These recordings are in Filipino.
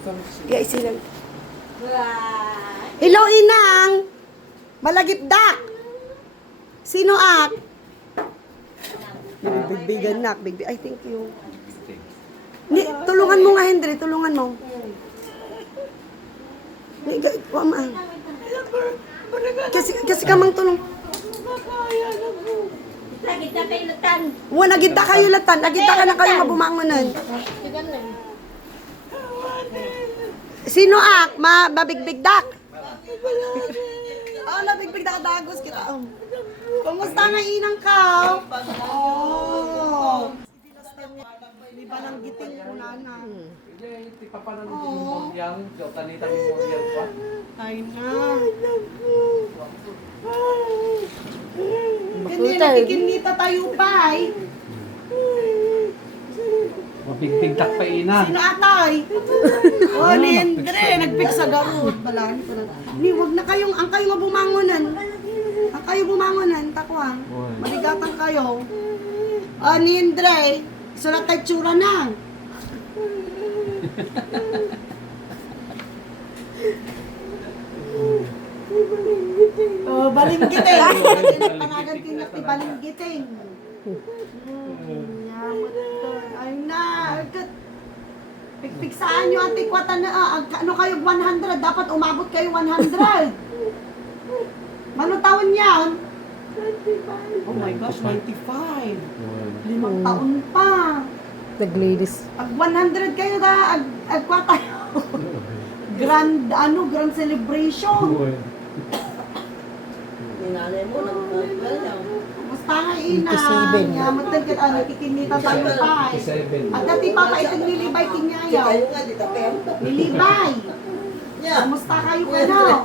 Kaya isilang. Hello, Inang! Malagipdak! Sino ak? Bigbigan nak, bigbi. Ay, thank you. Ni, tulungan mo nga, Hendry. Tulungan mo. Ni, wama. Kasi kamang tulong. Nagita kayo latan. Wa, nagita kayo latan. Nagita ka na kayo mabumangonan. Sino ak? Mabigbigdak? Oh, nabigbigdak dagos kita. Kumusta nga inang ka? Oh. Di ba lang giting ko na na? Hindi, papanan mo yung yang, tanita mo yung pa. Ay na. Hindi, nakikinita tayo pa eh. Mabigbigdak pa ina. Sino atay? Oh, ni Andre, nagpik sa garot. Balani pa na. Ni, wag na kayong, ang kayo nga bumangonan. Ang kayo bumangonan, takwang. Maligatan kayo. Oh, ni Andre, sulat tayo tsura na. Oh, balinggiting. Panagan kinyak ti balinggiting. Ay na, pigpigsaan nyo ati kwata na, ano kayo 100, dapat umabot kayo 100. Mano taon yan? Oh my gosh, 95. 5 taon pa. Nag-ladies. Ag 100 kayo da, ag kwata grand, grand celebration. Ninanay mo, nagpapalaw. Kumusta nga ina? 87. Yaman ka, kikinita tayo pa. At dati papa itong nilibay kinyayaw. Kayo nga, dito kayo. Nilibay. Yeah. Kumusta kayo ka na?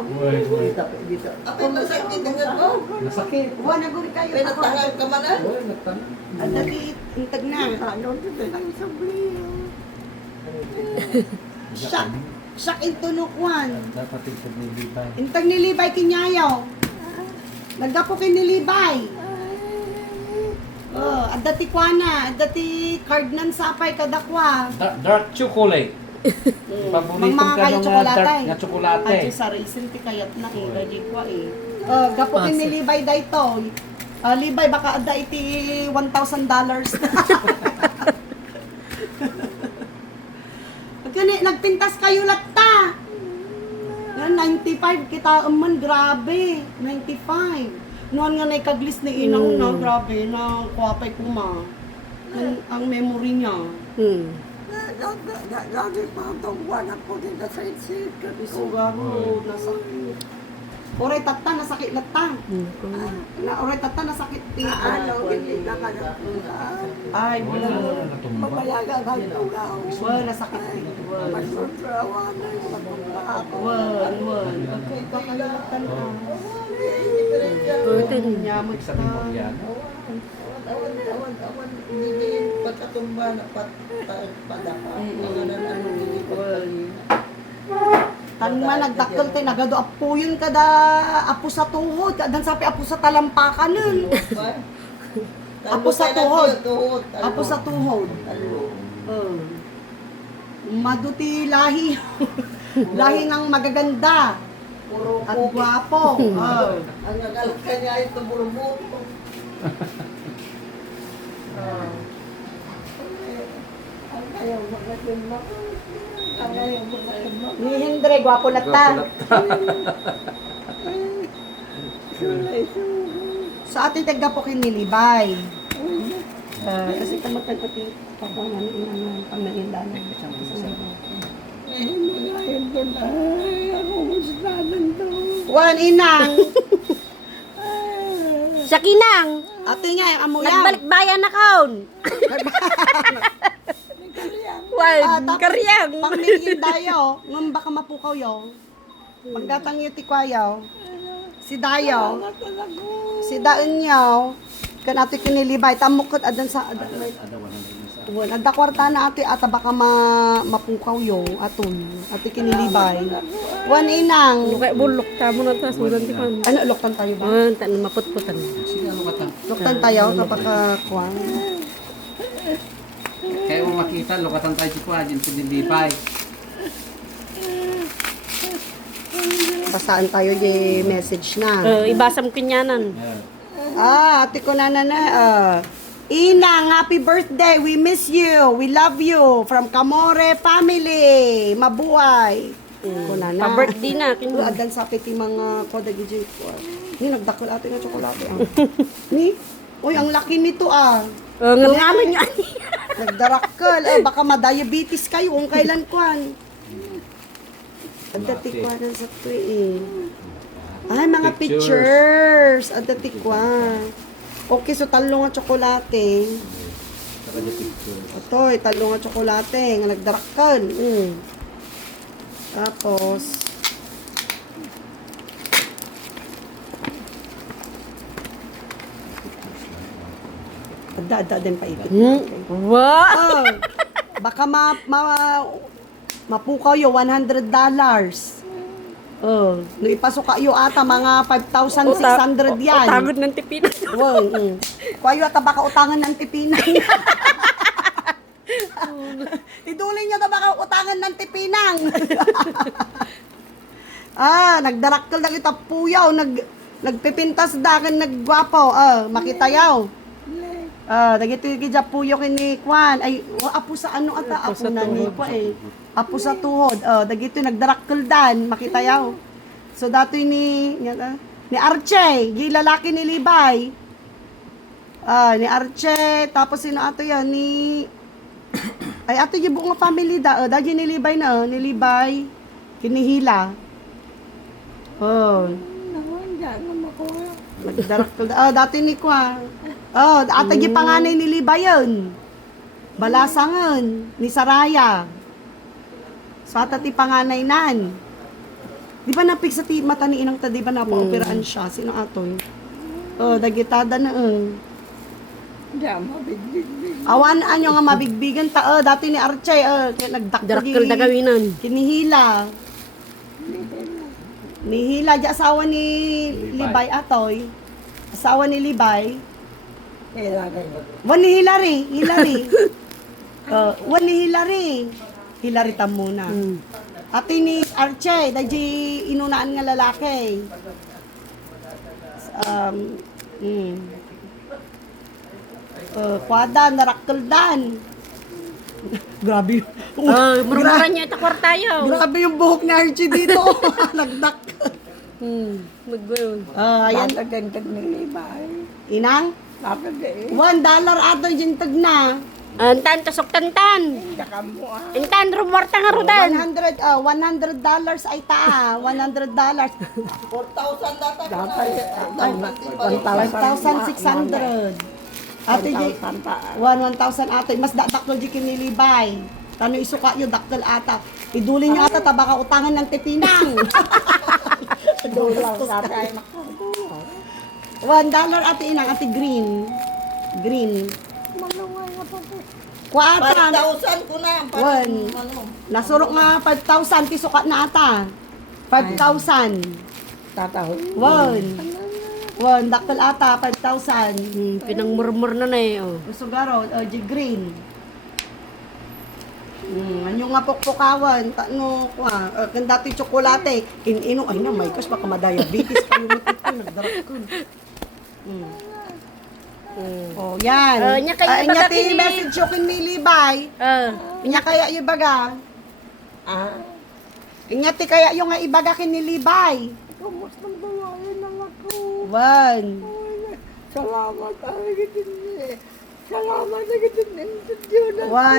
Dito. Ako masakit tingnan mo. Nasakit. Huwag na guri kayo. Pinatangal ka man ah. At dati intag na. Siyak intunukwan. Dapat yung nilibay. Intag nilibay kinyayaw. Nagdapo kinilibay. Oh, at dati kwa na. At dati card nan sapay kadakwa. Dark chocolate. Paborito Mga ka kayo ng tsokolate. dark na tsokolate. At yung sa raisin ti kayat na ready kwa eh. Gapo kinilibay da ito. Libay baka ada iti $1,000. Nagpintas kayo latta. 95 kita man, grabe. 95. Noon nga na ikaglis ni inang na, grabe, na kuwapay kuma. Ang memory niya. Lagi pa itong buwan ako din na sa isip. So, garo, nasakit. Oray tata, nasakit latta. Oray tata, nasakit. Ano, hindi na ka na. Ay, wala. Mabayaga ka ito ka. Wala, nasakit. Wala. Masundrawa na yung pagkakaapo. Wala. Okay, kakalatan ka. Yaman Sabi mo ka. yan. Awan. Hindi yung pagkatumba na padapa. Mga ano, hindi Tanma nagdakkel tay nagado apo yun kada apo sa tuhod kadan sapi apo sa talampakan nun. Apo sa tuhod. Apo sa tuhod. Maduti lahi. Lahi ng magaganda at gwapo. Ang nagalak ka niya ito burbuto. Ang ayaw mga timba. Ang ayaw mga timba. Ni Hendry gwapo na ta. Sa ating taggapo kinilibay. Kasi tamatag pati pabangan inang pamalindanan. Eh, malayan ko na. Ako gustanan to. Wan inang. Siya kinang. Ate nga amuyaw. Nagbalik bayan na kaon. Wal, karyang. Pangmilin dayo, ngam baka mapukaw yo. Pagdatang yung tikwayaw, si dayo, si daon yaw, kan ato kinilibay, tamukot adan sa adan. Ada kwarta na ate ata baka mapukaw yo aton, ate kinilibay. Wan inang. Kaya bulok ta mo na ta sudan ti pan. Ano loktan tayo ba? Tan maputputan. Sige, ano ka ta? Loktan tayo kapag kuwan. Kaya mo makita, lukatan tayo si Kwa, dyan sa Dilipay. Pasaan tayo yung message na. Ibasam kinyanan. Ate ko na. Inang, happy birthday. We miss you. We love you. From Camore family. Mabuhay. Kunana. Pa-birthday na. Adan sa piti mga kodagi dyan ko. Ni, nagdakol ate ng tsokolate. Ni, uy, ang laki nito Ngaman niya. Nagdarakal. Baka ma-diabetes kayo kung kailan kwan. Adati kwan sa tuwi Ay, mga pictures. Adati kwan. Okay, so talong nga tsokolate. Ito, talong nga tsokolate. Nga nagdarakal. Tapos, ada din pa ipit. Wow! Baka mapukaw yung $100. No ipasok kayo ata mga 5,600 yan. Utagod ng tipin. Kuwayo ata baka utangan ng tipinan. Idulin nyo na baka utangan ng tipinang. Nagdarakkel na kita puyaw, nagpipintas dagan naggwapo. Makita yaw. Dagito yung kidya puyo kini Kwan. Ay, apo sa ano ata? Apo na ni Kwa Apo sa tuhod. Dagito yung nagdarakkel dan. Makita yaw. So, dato ni Arche. Yung lalaki ni Libay. Ni Arche. Tapos sino ato yan? Ay, ato yung buong family da. Dahil ni Libay na. Ni Libay. Kinihila. Nagdarakkel da. Dati ni Kwa. Atag yung panganay ni Libay yun. Balasangan. Ni Saraya. So, atati panganay nan. Di ba napik sa mata ni Inang ta, di ba napaopiraan siya? Sino atoy? Dagitada na Awan anyo nga mabigbigan ta. Dati ni Archay, Darakkel da gawinan. kinihila. Nihila, di asawa ni Libay atoy. Asawa ni Libay. Wan ni Hilary. Wan ni Hilary. Hilary tam muna. Ate ni Arche, dahil inunaan nga lalaki. Kwada, narakkeldan. Grabe. Murmuran niya ita kwartayo. Grabe yung buhok ni Archie dito. Nagdak. Magbayon. Ayan. Inang? $1 ato yung tag na. Antan, tasok tantan. Intan, rumorta nga rudan. $100 ay taa. $100. 4,000 data ko na. 5,600. Ate J, 1,000 ate. Mas dakdakol di kinilibay. Tano isuka yung dakdal ata. Idulin nyo ata, tabaka utangan ng tipinang. $1 ate Inang, ate Green. Green. Kuata. 5,000 ko na. Nasurok nga 5,000, tisukat na ata. 5,000. Daktal ata, 5,000. Pinangmurmur na eh. Usugaro, G Green. Anyo nga pokpokawan, tano kwa, kan dati tsokolate, ino ay na may kas baka ma-diabetes kayo nito nagdarak ko. Yan. Nya kayo baga ti message yo kin Libay. Nya kaya yung baga. Nya ti kaya yung nga ibaga kin Libay.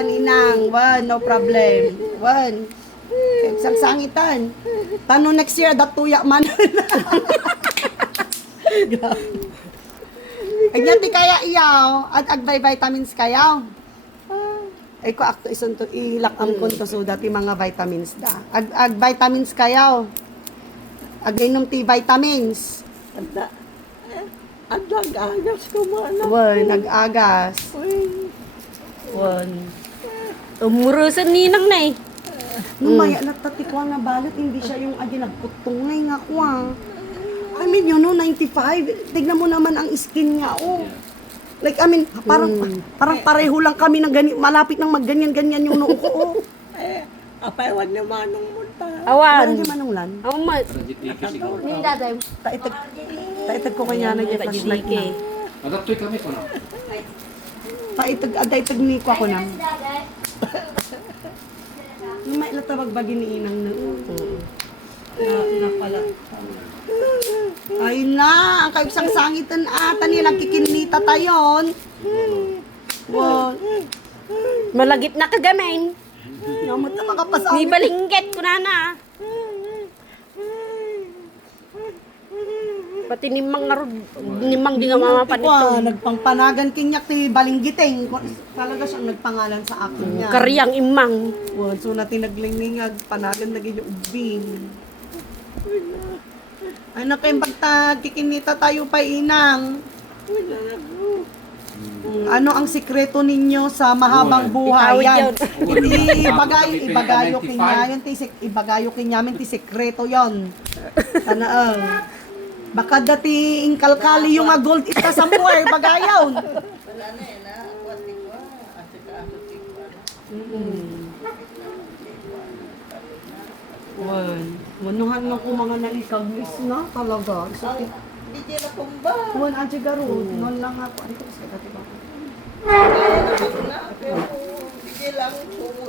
Inang, no problem. Sagsangitan. Tano next year, datuya man. Ti kaya iyaw, at agbay vitamins kayaw. Ay ko akto ison to ilakam kon to so dati mga vitamins da. Ag vitamins kayaw. Againom ti vitamins. Nag-agas ko man. Nag-agas. Umurusan ninang na eh. Maya natatikwa nga balit, hindi siya yung nagputungay nga kwa. I mean, 95. Tignan mo naman ang skin niya, Like, I mean, parang pareho lang kami ng malapit ng magganyan-ganyan yung noo ko, Apay, wag na manong munta. Awan. Parang di manunglan. Ang ma... Rajitiki siguro. Hindi daday. Taitag ko kanya na yung flashlight na. Magaptoy kami ko na. Taitag ni ko ako na. May latabag ba giniinang na? Na pala. Ay na, ang kaibsang sangitan ata nilang kikinita tayon. Wow. Malagip na kagamin. Namot na makapasa. Ni balingget ko na na. Pati nimang di nga mamapan ito. Nagpangpanagan kinyak ti balinggiting. Talaga siyang nagpangalan sa akin niya. Karyang imang. Wow, so natin naglingingag, panagan na ganyan ubing. Ay nakayong pagtag, kikinita tayo pa inang. Ano ang sikreto ninyo sa mahabang buhay? Itawid Yan. yun. Ibagayo kinyayon, ibagayo kinyamin ti sikreto yon. Tanaan. Baka dati inkalkali yung gold ita sa muwer, bagayaw. Wala na eh, na. Wati ko. Ate ka ako tikwa. Wan. Manuhan nga ko mga nalikagwis na talaga. So, Hindi dyan na kumba. wan, ansi garot. Noon lang ako. Ano ko sa katiba? Kaya naman na. Pero hindi lang